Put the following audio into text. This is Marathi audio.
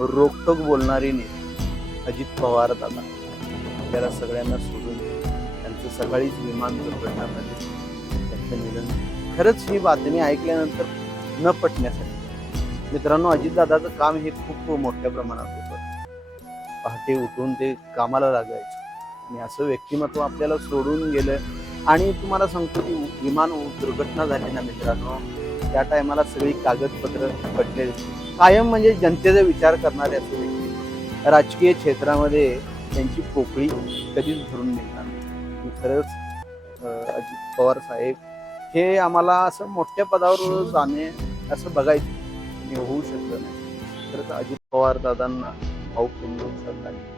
रोखठोक बोलणारी नेते अजित पवार दादा आपल्याला सगळ्यांना सोडून त्यांचं सकाळीच विमान दुर्घटनामध्ये त्यांचं निधन. खरंच ही बातमी ऐकल्यानंतर न पटण्यासाठी. मित्रांनो, अजितदादाचं काम हे खूप मोठ्या प्रमाणात होतं. पहाटे उठून ते कामाला लागायचे आणि असं व्यक्तिमत्व आपल्याला सोडून गेलं. आणि तुम्हाला सांगतो की विमान दुर्घटना झाली ना मित्रांनो, त्या टायमाला सगळी कागदपत्र पडले. कायम म्हणजे जनतेचा विचार करणारे असे व्यक्ती, राजकीय क्षेत्रामध्ये त्यांची पोकळी कधीच भरून निघणार नाही. खरंच अजित पवार साहेब हे आम्हाला असं मोठ्या पदावर जाणे असं बघायचं होऊ शकलं नाही. खरंच अजित पवार दादांना भावपूर्ण श्रद्धांजली.